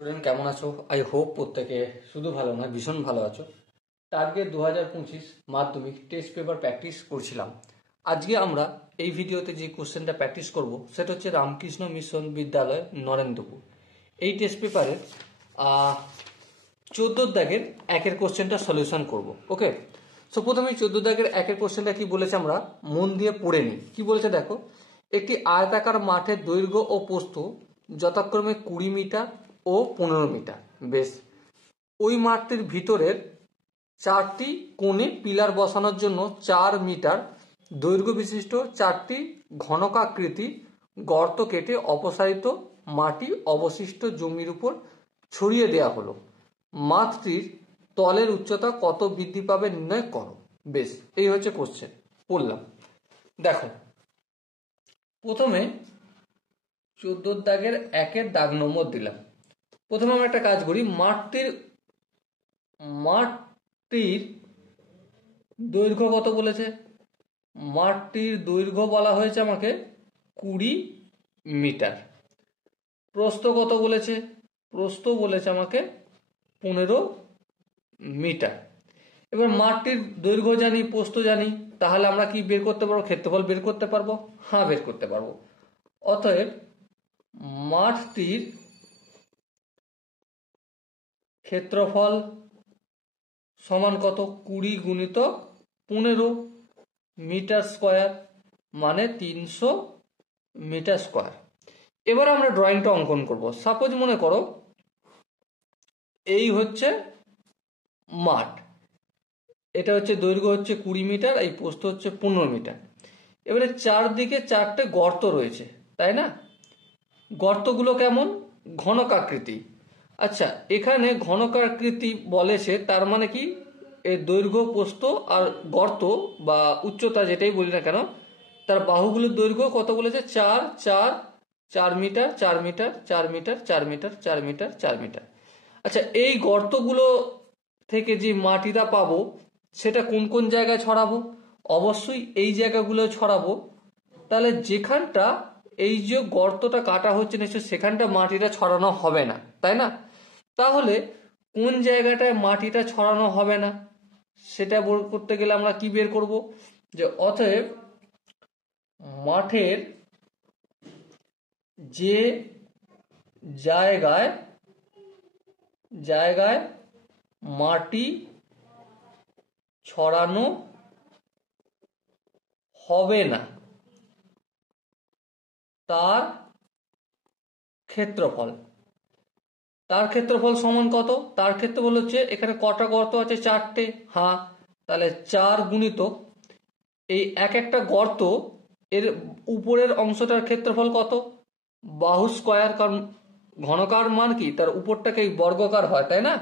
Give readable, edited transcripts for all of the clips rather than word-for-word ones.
Student কেমন আছো? I hope প্রত্যেকে শুধু ভালো না ভীষণ ভালো আছো। টার্গেট 2025 মাধ্যমিক টেস্ট পেপার প্র্যাকটিস করছিলাম। আজকে আমরা এই ভিডিওতে যে কোশ্চেনটা প্র্যাকটিস করব সেটা হচ্ছে রামকৃষ্ণ মিশন বিদ্যালয় নরেন্দ্রপুর। এই টেস্ট পেপারের 14 দাগের একের কোশ্চেনটা সলিউশন করব। ওকে, সো প্রথমে 14 দাগের একের কোশ্চেনটা কি বলেছে আমরা মন দিয়ে পড়ে নিই। কি বলেছে দেখো, একটি আয়তাকার মাঠের দৈর্ঘ্য ও প্রস্থ যথাক্রমে 20 মিটার ও 15 মিটার। বেশ, ওই মাঠটির ভিতরের 4টি কোণে পিলার বসানোর জন্য 4 মিটার দৈর্ঘ্য বিশিষ্ট 4টি ঘনকাকৃতি গর্ত কেটে অপসারিত মাটি অবশিষ্ট জমির উপর ছড়িয়ে দেওয়া হলো। মাঠটির তলের উচ্চতা কত বৃদ্ধি পাবে নির্ণয় করো। বেশ, এই হচ্ছে কোশ্চেন। পড়লাম, দেখো প্রথমে 14 দাগের একের দাগ নম্বর দিলাম। প্রথমে আমরা একটা কাজ করি, মাঠটির দৈর্ঘ্য কত বলেছে? মাঠটির দৈর্ঘ্য বলা হয়েছে আমাকে 20 মিটার। প্রস্থ কত বলেছে? প্রস্থ বলেছে আমাকে 15 মিটার। এবার মাঠটির দৈর্ঘ্য জানি, প্রস্থ জানি, তাহলে আমরা কি বের করতে পারবো? ক্ষেত্রফল বের করতে পারবো। হ্যাঁ, বের করতে পারবো। অতএব মাঠটির ক্ষেত্রফল সমান কত? 20 গুণিতক 15 মিটার স্কোয়ার, মানে 300 মিটার স্কোয়ার। এবার আমরা ড্রয়িংটা অঙ্কন করব। সাপোজ মনে করো এই হচ্ছে মাঠ, এটা হচ্ছে দৈর্ঘ্য হচ্ছে 20 মিটার, এই প্রস্থ হচ্ছে 15 মিটার। এবারে চারদিকে 4টে গর্ত রয়েছে, তাই না? গর্তগুলো কেমন? ঘনকাকৃতি। আচ্ছা, এখানে ঘনকাকৃতি বলেছে, তার মানে কি এর দৈর্ঘ্য প্রস্থ আর গর্ত বা উচ্চতা যেটাই বলি না কেন, তার বাহুগুলোর দৈর্ঘ্য কত বলেছে? 4 4 4 metre 4 metre 4 metre 4 metre 4 metre 4 metre. আচ্ছা, এই গর্তগুলো থেকে যে মাটিটা পাবো সেটা কোন কোন জায়গায় ছড়াবো? অবশ্যই এই জায়গাগুলো ছড়াবো। তাহলে যেখানটা এই যে গর্তটা কাটা হচ্ছে নিশ্চয় সেখানটা মাটিটা ছড়ানো হবে না, তাই না? তাহলে কোন জায়গাটায় মাটিটা ছড়ানো হবে না সেটা বের করতে গেলে আমরা কি বের করব? যে অতএব মাঠের যে জায়গায় মাটি ছড়ানো হবে না তার ক্ষেত্রফল সমান কত? তার ক্ষেত্রফল হচ্ছে, এখানে কটা গর্ত আছে? 4টে। হ্যাঁ, তাহলে 4 গুণিতক এই এক একটা গর্ত এর উপরের অংশটার ক্ষেত্রফল কত? বাহু স্কয়ার, কারণ ঘনকার মান কি তার উপরটাকে বর্গকার হয়, তাই না?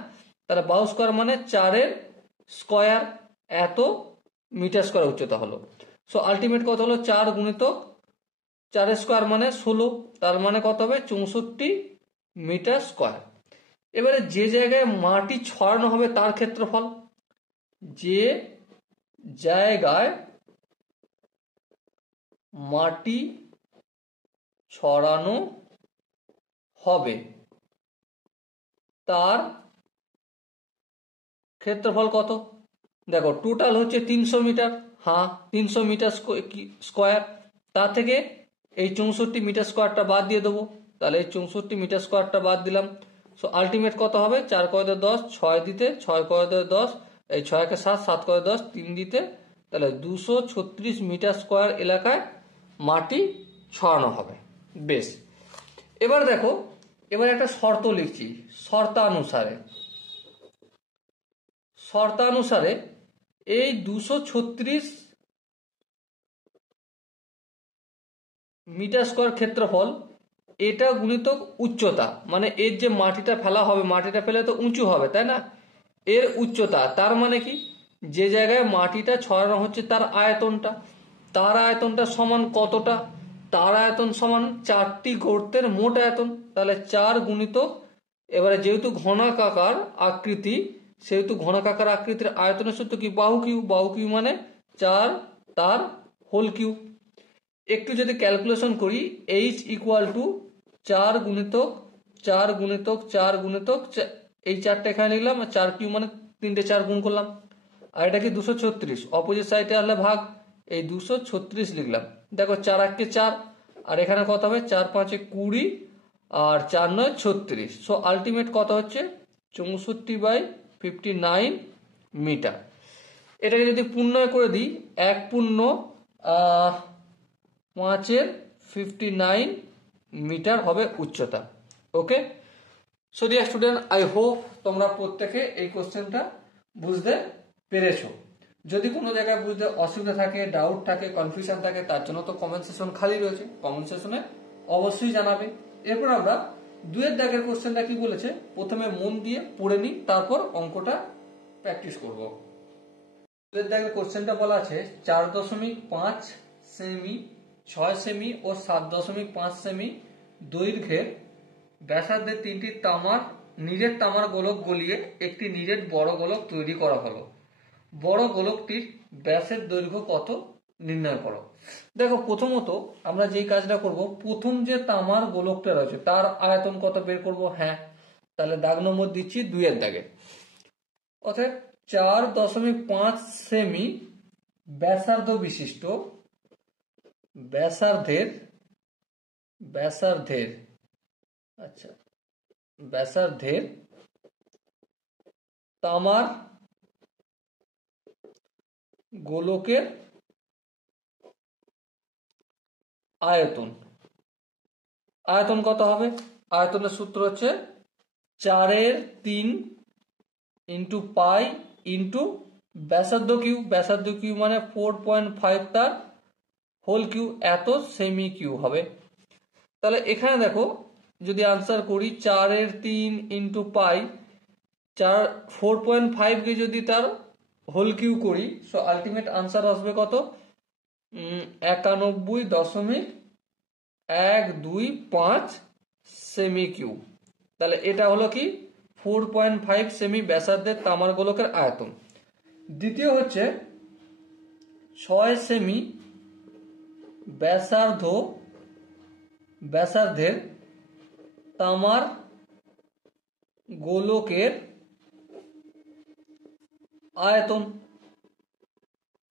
তাহলে বাহু স্কয়ার মানে 4-এর স্কয়ার, এত মিটার স্কয়ার উচ্চতা হলো। সো আলটিমেট কত হলো? 4 গুণিতক 4-এর স্কয়ার মানে 16, তার মানে কত হবে? 64 মিটার স্কয়ার। এবারে যে জায়গায় মাটি ছড়ানো হবে তার ক্ষেত্রফল, যে জায়গায় মাটি ছড়ানো হবে তার ক্ষেত্রফল কত? দেখো টোটাল হচ্ছে 300 মিটার। হ্যাঁ, 300 মিটার স্কোয়ার। তার থেকে এই 64 মিটার স্কোয়ারটা বাদ দিয়ে দেবো। তাহলে এই 64 মিটার স্কোয়ারটা বাদ দিলাম। সো আলটিমেট কত হবে? 4 × 10, 6 দিতে, 6 × 10, এই 6 × 7, 7 × 10, 3 দিতে, তাহলে 236 মিটার স্কোয়ার এলাকায় মাটি ছড়ানো হবে। বেশ, এবার দেখো, এবার একটা শর্ত লিখছি। শর্তানুসারে এই 236 মিটার স্কোয়ার ক্ষেত্রফল এটা গুণিতক উচ্চতা, মানে এর যে মাটিটা ফেলা হবে, মাটিটা ফেলে তো উঁচু হবে, তাই না? এর উচ্চতা, তার মানে কি যে জায়গায় মাটিটা ছড়ানো হচ্ছে তার আয়তনটা সমান কতটা? তার আয়তন সমান 4টি গর্তের মোট আয়তন। তাহলে 4 গুণিতক, এবারে যেহেতু ঘনাকাকার আকৃতি, সেহেতু ঘনাকাকার আকৃতির আয়তনের সূত্র কি? বাহু কিউ মানে 4 তার হোল কিউ। একটু যদি ক্যালকুলেশন করি, H = 4 গুণিতক 4 গুণিতক 4 গুণিতক এই 4টা এখানে লিখলাম, আর 4 কিউ মানে 3টে 4 গুণ করলাম, আর এটা কি 236, অপোজিট সাইডে আসলে ভাগ, এই 236 লিখলাম। দেখো 4 1 4, আর এখানে কত হবে 4 5 20, আর 4 9 36। সো আলটিমেট কত হচ্ছে 64/59 মিটার। এটাকে যদি পূর্ণয় করে দিই, 1 পূর্ণ 5 59 মিটার হবে উচ্চতা। Okay, so dear student, I hope তোমরা প্রত্যেকে এই কোশ্চেনটা বুঝতে পেরেছো। যদি কোনো জায়গায় বুঝতে অসুবিধা থাকে, ডাউট থাকে, কনফিউশন থাকে, তার জন্য তো কমেন্ট সেকশন খালি রয়েছে, কমেন্ট সেকশনে অবশ্যই জানাবে। এরপর আমরা 2 দাগের কোশ্চেনটা কি বলেছে প্রথমে মন দিয়ে পড়ে নিই, তারপর অঙ্কটা প্র্যাকটিস করব। 2 দাগের কোশ্চেনটা বলা আছে 4.5 সেমি, 6 সেমি ও 7.5 সেমি দৈর্ঘ্যের ব্যাসার্ধের 3টি নিরেট তামার গোলক গলিয়ে একটি নিরেট বড় গোলক তৈরি করা হলো। বড় গোলকটির ব্যাসের দৈর্ঘ্য কত নির্ণয় করো। দেখো প্রথমত আমরা যেই কাজটা করব, প্রথম যে তামার গোলকটা রয়েছে তার আয়তন কত বের করব। হ্যাঁ, তাহলে দাগ নম্বর দিচ্ছি 2 এর দাগে। অর্থাৎ 4.5 সেমি ব্যাসার্ধ বিশিষ্ট ব্যাসার্ধের তামার গোলকের আয়তন কত হবে। আয়তনের সূত্র হচ্ছে 4/3 ইন্টু পাই ইন্টু ব্যাসার্ধ কিউ, ব্যাসার্ধ কিউ মানে 4.5 তার হোল কিউ, এত সেমি কিউ হবে। তাহলে এখানে দেখো যদি আনসার করি 4/3 ইন্টু পাই, 4.5 কে যদি তার হোল কিউ করি, সো আলটিমেট আনসার আসবে কত 91.125 সেমি কিউ। তাহলে এটা হলো কি 4.5 সেমি ব্যাসার্ধের তামার গোলকের আয়তন। দ্বিতীয় হচ্ছে 6 সেমি ব্যাসার্ধের তামার গোলকের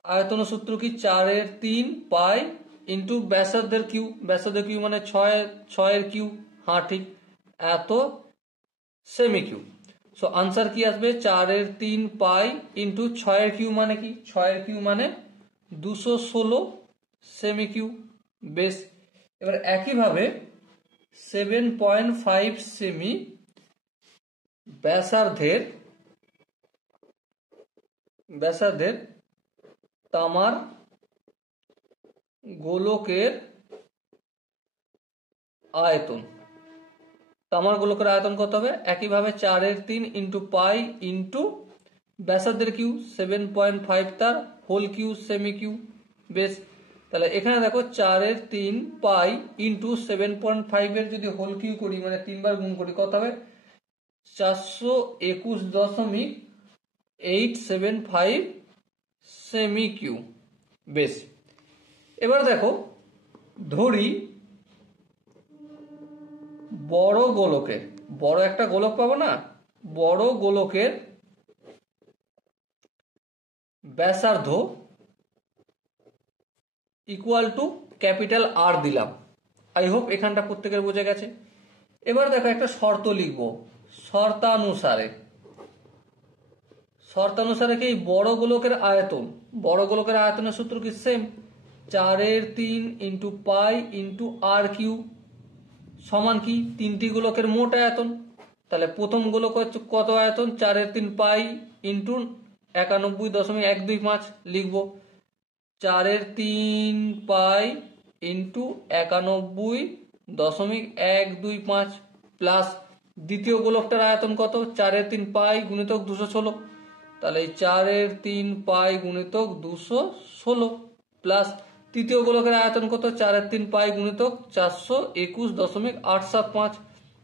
আয়তনের সূত্র কি 4/3 পাই ইন্টু ব্যাসার্ধের কিউ, ব্যাসার্ধের কিউ মানে 6 কিউ, হ্যাঁ ঠিক, এত সেমি কিউ। সো আনসার কি আসবে 4/3 পাই ইন্টু 6 কিউ মানে কি, 6 কিউ মানে 216 সেমি কিউ। বেশ, এবার একইভাবে 7.5 সেমি ব্যাসার্ধের তামার গোলকের আয়তন কত হবে, একইভাবে 4/3 ইন্টু পাই ইন্টু ব্যাসার্ধের কিউ 7.5 তার হোল কিউ সেমি কিউ। বেশ, তাহলে এখানে দেখো 4/3 পাই ইন্টু 7.5 এর যদি হোল কিউ করি মানে 3 বার গুণ করি কত হবে 421.875 সেমি কিউ। বেশ, এবার দেখো ধরি বড় একটা গোলক পাবো না, বড় গোলকের ব্যাসার্ধ ইকুয়াল টু ক্যাপিটাল আর দিলাম। আই হোপ এখানটা প্রত্যেকের বোঝা গেছে। এবার দেখো একটা শর্ত লিখবো, শর্তানুসারে কি বড় গোলকের আয়তনের সূত্র কি সেম, 4/3 ইন্টু পাই ইন্টু আর কিউ সমান কি 3টি গোলকের মোট আয়তন। তাহলে প্রথম গোলক হচ্ছে কত আয়তন 4/3 পাই ইন্টু 91.125 লিখবো, 4/3 পাই ইন্টু 91.125 প্লাস দ্বিতীয় গোলকটার আয়তন কত 4/3 পাই গুণিতক 216, তাহলে 4/3 পাই গুণিতক 216 প্লাস তৃতীয় গোলকের আয়তন কত 4/3 পাই গুণিতক 421.875,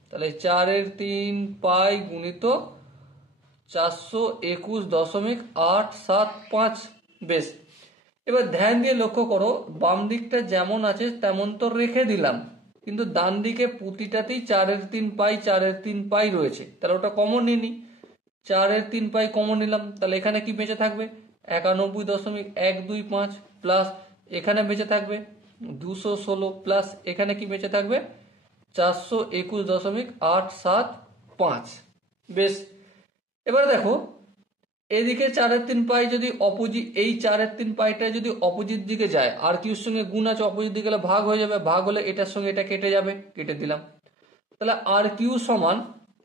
তাহলে 4/3 পাই গুণিতক 421.875। বেশ, এবার ধ্যান দিয়ে লক্ষ্য করো বাম দিকটা যেমন আছে তেমন তো রেখে দিলাম, কিন্তু ডান দিকে প্রতিটাতেই 4/3 পাই 4/3 পাই রয়েছে, তাহলে ওটা কমন নিয়ে নিই। 4/3 পাই কমন নিলাম, তাহলে এখানে কি বেঁচে থাকবে 91.125 প্লাস এখানে বেঁচে থাকবে 216 প্লাস এখানে কি বেঁচে থাকবে 421.875। বেশ, এবার দেখো এদিকে 4/3 পাই যদি অপোজিট, এই 4/3 পাইটা যদি অপোজিট দিকে যায়, আর কিউর সঙ্গে গুণ আছে, অপোজিট দিকে গেলে ভাগ হয়ে যাবে, ভাগ হলে এটার সঙ্গে এটা কেটে যাবে, কেটে দিলাম। তাহলে আর কিউ সমান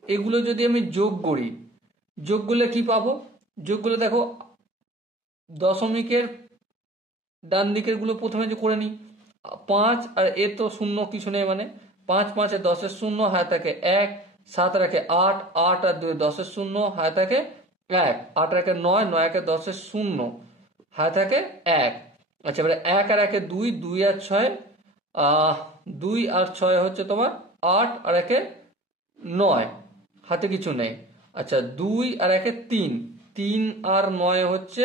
এগুলো যদি আমি যোগ করি, যোগ করলে কি পাবো, যোগ করলে দেখো দশমিকের ডান দিকের গুলো প্রথমে যে করে নিই, 5 আর এর তো শূন্য কিছু নেই, মানে 5 5 এ 10-এর শূন্য, হায় থাকে 1, 7 রাখে 8, 8 আর 2 10-এর শূন্য, হায় থাকে 1, 8 রাখে 9, 9 একে 10-এর শূন্য, হায় থাকে 1। আচ্ছা, এবারে 1 আর 1-এ 2, 2 আর 6, 2 আর 6 হচ্ছে তোমার 8 আর 1-এ 9, হাতে কিছু নেই। আচ্ছা, 2 আর 1-এ 3, 3 আর 9 হচ্ছে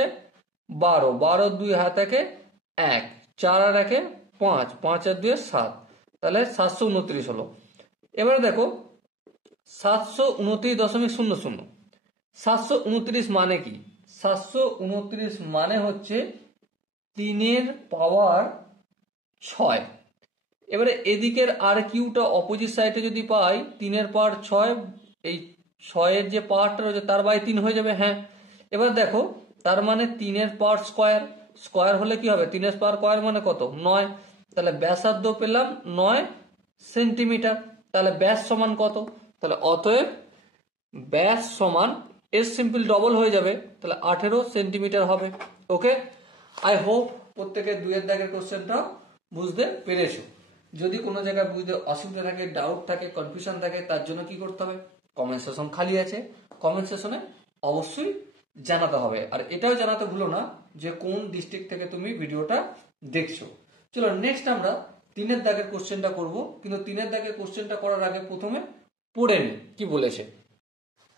12, 12 2 হাতে থাকে 1, 4 আর 1-এ 5, 5 আর 2-এ 7, তাহলে 729 হলো। এবারে দেখো 729.00, 729 মানে কি, 729 মানে হচ্ছে 3-এর পাওয়ার 6। এবারে এদিকের আর কিউটা অপোজিট সাইডে যদি পাই 3-এর পাওয়ার 6, এই 6-এর যে পাওয়ারটা রয়েছে তার বাই 3 হয়ে যাবে। হ্যাঁ, এবার দেখো তার মানে 3-এর পাওয়ার স্কোয়ার, স্কোয়ার হলে কি হবে 3-এর পাওয়ার স্কোয়ার মানে কত 9, তাহলে ব্যাসার্ধ পেলাম 9 সেন্টিমিটার। তাহলে ব্যাস সমান কত, তাহলে অতএব ব্যাস সমান এর সিম্পল ডবল হয়ে যাবে, তাহলে 18 সেন্টিমিটার হবে। ওকে, আই হোপ প্রত্যেকের 2-এর দাগের কোশ্চেনটা বুঝতে পেরেছো। যদি কোনো জায়গায় বুঝতে অসুবিধা থাকে, ডাউট থাকে, কনফিউশন থাকে, তার জন্য কি করতে হবে, কমেন্ট সেকশন খালি আছে, কমেন্ট সেকশনে অবশ্যই জানাতে হবে। আর এটাও জানাতে ভুলো না যে কোন ডিস্ট্রিক্ট থেকে তুমি ভিডিওটা দেখছো। চলো নেক্সট আমরা 3-এর দাগের কোশ্চেনটা করব, কিন্তু 3-এর দাগের কোশ্চেনটা করার আগে প্রথমে পড়ে নি কি বলেছে।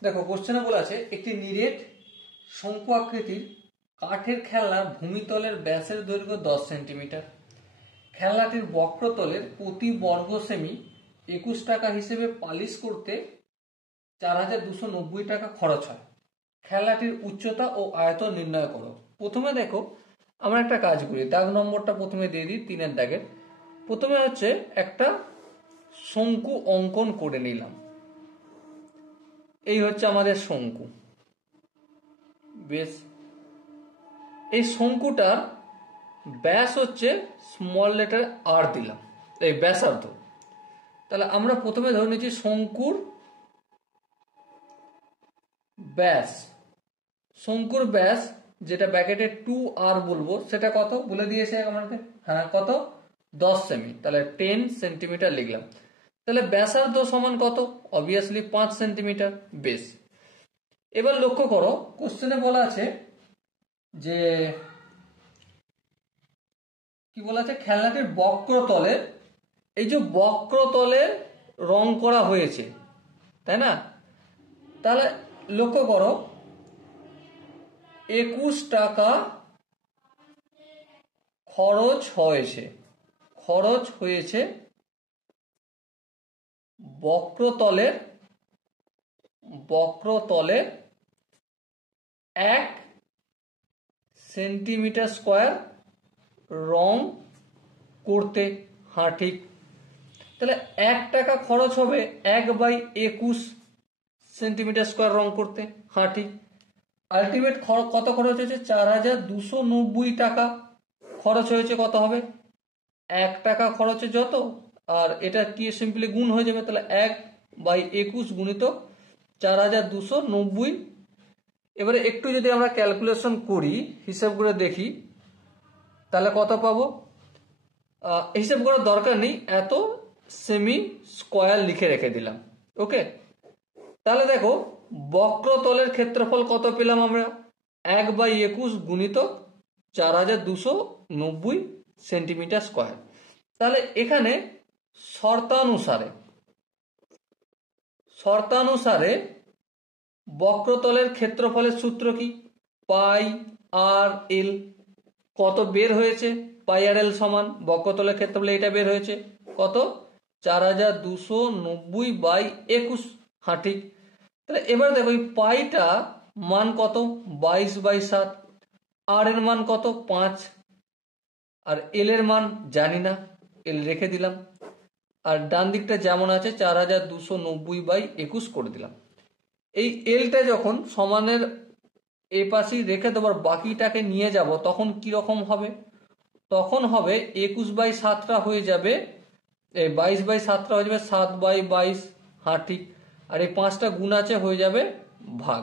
দেখো কোশ্চেনে বলা আছে একটি নিরেট শঙ্কু আকৃতির কাঠের খেলনার ভূমিতলের ব্যাসের দৈর্ঘ্য 10 সেন্টিমিটার। খেলনাটির বক্রতলের প্রতি বর্গ সেমি 21 টাকা হিসেবে পালিশ করতে 4290 টাকা খরচ হয়। খেলনাটির উচ্চতা ও আয়তন নির্ণয় করো। প্রথমে দেখো আমরা একটা কাজ করি, দাগ নম্বরটা প্রথমে দিয়ে দিই 3-এর দাগের। প্রথমে হচ্ছে একটা শঙ্কু অঙ্কন করে নিলাম, এই হচ্ছে আমাদের শঙ্কু। বেশ, এই শঙ্কুটার ব্যাস হচ্ছে স্মল লেটার আর দিলাম, এই ব্যাসার্ধ। তাহলে আমরা প্রথমে ধরে নিচ্ছি শঙ্কুর ব্যাস, শঙ্কুর ব্যাস যেটা ব্র্যাকেটে 2r বলবো সেটা কত বলে দিয়েছে আমাদের, হ্যাঁ কত 10 সেমি, তাহলে 10 সেন্টিমিটার লিখলাম। তাহলে ব্যাসার্ধ সমান কত, অবভিয়াসলি 5 সেন্টিমিটার। বেশ, এবার লক্ষ্য করো কোশ্চেনে বলা আছে যে কি বলা আছে, খেলনাটির বক্রতলের, এই যে বক্রতলের রং করা হয়েছে তাই না, তাহলে লক্ষ্য করো 21 টাকা খরচ হয়েছে, খরচ হয়েছে বক্রতলের, বক্রতলের 1 সেন্টিমিটার স্কোয়ার রং করতে। হ্যাঁ ঠিক, তাহলে 1 টাকা খরচ হবে 1/21 সেন্টিমিটার স্কোয়ার রং করতে। হ্যাঁ ঠিক, আলটিমেট কত খরচ হয়েছে 4290 টাকা খরচ হয়েছে। কত হবে 1 টাকা খরচে যত, আর এটা কি সিম্পলি গুণ হয়ে যাবে, তাহলে 1/21 গুণিত 4290। এবারে একটু যদি আমরা ক্যালকুলেশন করি, হিসাব করে দেখি, তাহলে কত পাবো, হিসাব করার দরকার নেই, এত সেমি স্কোয়ার লিখে রেখে দিলাম। ওকে, তাহলে দেখো বক্রতলের ক্ষেত্রফল কত পেলাম আমরা, 1/21 গুণিত 4290 সেন্টিমিটার স্কোয়ার। তাহলে এখানে শর্তানুসারে বক্রতলের ক্ষেত্রফলের সূত্র কি, পাই আর এল। কত বের হয়েছে, পাই আর এল সমান বক্রতলের ক্ষেত্রফলে এটা বের হয়েছে কত 4290/21। হ্যাঁ ঠিক। তাহলে এবার দেখো এই পাইটা মান কত 22/7, আর এর মান কত 5, আর এল এর মান জানি না, এল রেখে দিলাম, আর ডান দিকটা যেমন আছে 4290/21 করে দিলাম। এই এলটা যখন সমানের এই পাশেই রেখে দেবার বাকিটাকে নিয়ে যাব তখন কি রকম হবে, তখন হবে 21/7টা হয়ে যাবে, এই 22/7টা হয়ে যাবে 7/22। হ্যাঁ ঠিক। আর এই 5টা গুণ আছে হয়ে যাবে ভাগ।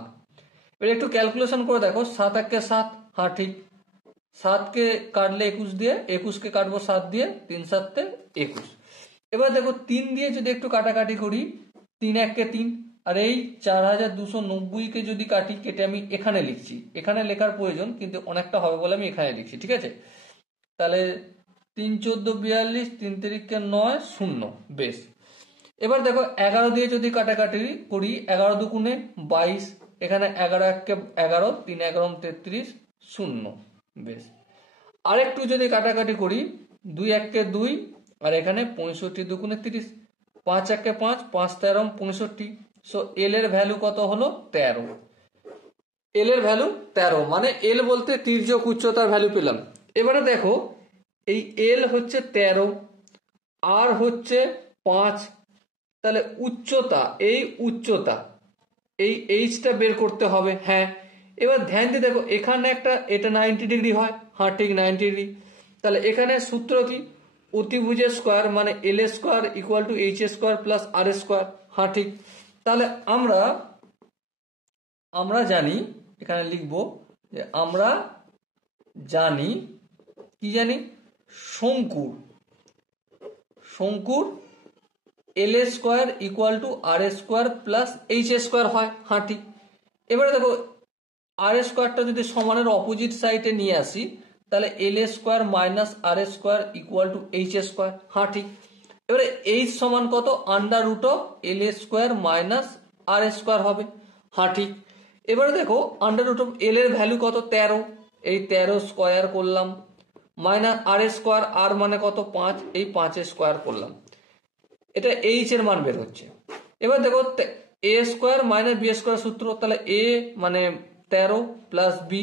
এবার একটু ক্যালকুলেশন করে দেখো, 7 একে 7, হ্যাঁ ঠিক, 7কে কাটলে 21 দিয়ে, 21কে কাটবো 7 দিয়ে, 3 7 21। এবার দেখো 3 দিয়ে যদি একটু কাটাকাটি করি, 3 1 3, আর এই 4290কে যদি কাটি, কেটে আমি এখানে লিখছি, এখানে লেখার প্রয়োজন কিন্তু অনেকটা হবে বলে আমি এখানে লিখছি, ঠিক আছে। তাহলে 3 14 42, 3 3 9, 0। বেশ। এবার দেখো 11 দিয়ে যদি কাটাকাটি করি, 11 দুগুণে 22, এখানে 11 1 11, 3 11 33, 0। বেশ। আরেকটু যদি কাটাকাটি করি, 2 1 2, আর এখানে 65 দুগুণে 30, 5 1 5, 5 13 65। সো এল এর ভ্যালু কত হলো 13। এল এর ভ্যালু 13, মানে এল বলতে তির্যক উচ্চতার ভ্যালু পেলাম। এবারে দেখো এই এল হচ্ছে 13, আর হচ্ছে 5, তাহলে উচ্চতা, এই উচ্চতা, এই এইচটা বের করতে হবে। হ্যাঁ, এবার ধ্যান দিয়ে দেখো এখানে একটা, এটা 90 ডিগ্রি হয়, হ্যাঁ ঠিক 90 ডিগ্রি। তাহলে এখানে সূত্র কি, অতিভুজের স্কোয়ার মানে L square equal to H square plus R square. হ্যাঁ ঠিক। তাহলে আমরা জানি, এখানে লিখবো যে আমরা জানি, কি জানি, শঙ্কুর L square equal to R square plus H square হয়। হ্যাঁ ঠিক। এবারে দেখো আর স্কোয়ারটা যদি সমানের অপোজিট সাইডে নিয়ে আসি, তাহলে L square minus R square equal to H square. হ্যাঁ ঠিক। এবারে এইচ সমান কত, under root of L square minus R square হবে। হ্যাঁ ঠিক। এবারে দেখো আন্ডার রুট অফ এল এর ভ্যালু কত 13, এই 13 স্কোয়ার করলাম, মাইনাস আর স্কোয়ার, আর মানে কত 5, এই 5 স্কোয়ার করলাম, এটা এইচ এর মান বের হচ্ছে। এবার দেখো এ স্কোয়ার মাইনাস বি স্কোয়ার সূত্র, তাহলে এ মানে 13 প্লাস বি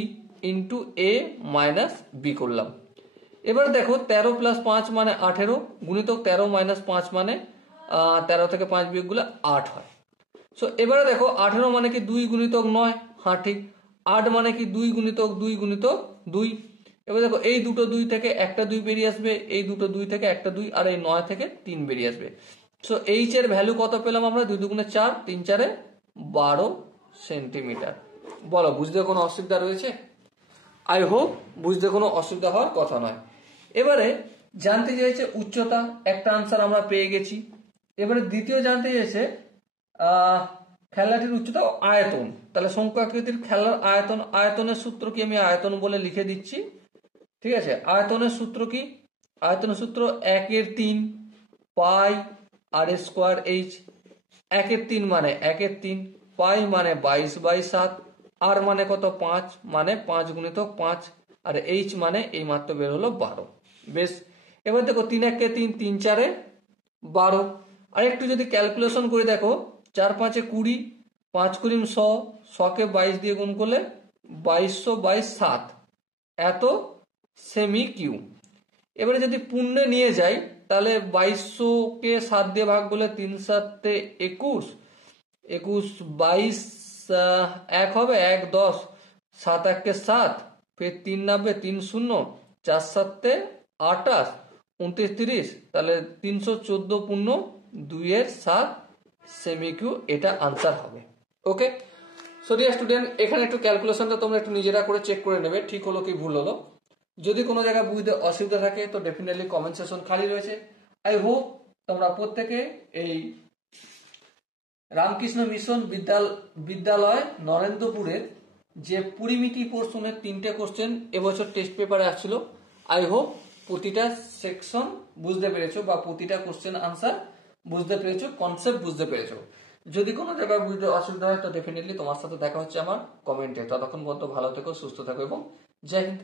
ইন্টু এ মাইনাস বি করলাম। এবার দেখো 13 প্লাস 5 মানে 18, গুণিতক 13 মাইনাস 5 মানে 13 থেকে 5 বিয়োগ গুলো 8 হয়। সো এবারে দেখো 18 মানে কি 2 গুণিতক 9, হ্যাঁ ঠিক, 8 মানে কি 2 গুণিতক 2 গুণিতক 2। এবার দেখো এই দুটো 2 থেকে একটা 2 বেরিয়ে আসবে, এই দুটো 2 থেকে একটা 2, আর এই 9 থেকে 3 বেরিয়ে আসবে। সো এইচ এর ভ্যালু কত পেলাম আমরা, 2 দুগুণে 4, 3 4 12 সেন্টিমিটার। বলো বুঝতে কোনো অসুবিধা রয়েছে? আই হোপ বুঝতে কোনো অসুবিধা হওয়ার কথা নয়। এবারে জানতে চাইছে উচ্চতা, একটা আনসার আমরা পেয়ে গেছি। এবারে দ্বিতীয় জানতে চাইছে খেলাটির উচ্চতা ও আয়তন। তাহলে শঙ্কু আকৃতির খেলার আয়তন, আয়তনের সূত্র কি আমি আয়তন বলে লিখে দিচ্ছি, ঠিক আছে। আয়তনের সূত্র কি, আয়তনের সূত্র 1/3 পাই আর স্কোয়ার এইচ। 1/3 মানে 1/3, পাই মানে 22/7, আর মানে কত 5, মানে 5 গুণিতক 5, আর এইচ মানে এই মাত্র বের হলো 12। বেশ। এবার দেখো 3 1 3, 3 4 12। আর একটু যদি ক্যালকুলেশন করে দেখো, 4 5 20, 5 কুড়ি 100, 100কে 22 দিয়ে গুণ করলে 2200/7 এত সেমি কিউ। এবারে যদি পূর্ণে নিয়ে যাই, তাহলে 2200কে 7 দিয়ে ভাগ করলে 3 7 21, 21 22 1 হবে 1 10, 7 1 7, ফের 3 90, 3 0, 4 7 28, 29 30, তাহলে 314 পূর্ণ 2/7 সেমি কিউ, এটা আনসার হবে। ওকে। সো ডিয়ার স্টুডেন্ট, এখানে একটু ক্যালকুলেশনটা তোমরা একটু নিজেরা করে চেক করে নেবে, ঠিক হলো কি ভুল হলো। যদি কোনো জায়গায় বুঝতে অসুবিধা থাকে তো ডেফিনেটলি কমেন্ট সেকশন খালি রয়েছে। আই হোপ তোমরা প্রত্যেকে এই রামকৃষ্ণ মিশন বিদ্যালয় নরেন্দ্রপুরের যে পরিমিতি পোর্শনের 3টে কোশ্চেন এবছর টেস্ট পেপারে আসছিল, আই হোপ প্রতিটা সেকশন বুঝতে পেরেছো বা প্রতিটা কোশ্চেন আনসার বুঝতে পেরেছো, কনসেপ্ট বুঝতে পেরেছো। যদি কোনো জায়গায় বুঝতে অসুবিধা হয় তো ডেফিনেটলি তোমার সাথে দেখা হচ্ছে আমার কমেন্টে। ততক্ষণ পর্যন্ত ভালো থেকো, সুস্থ থাকো এবং জয় হিন্দ।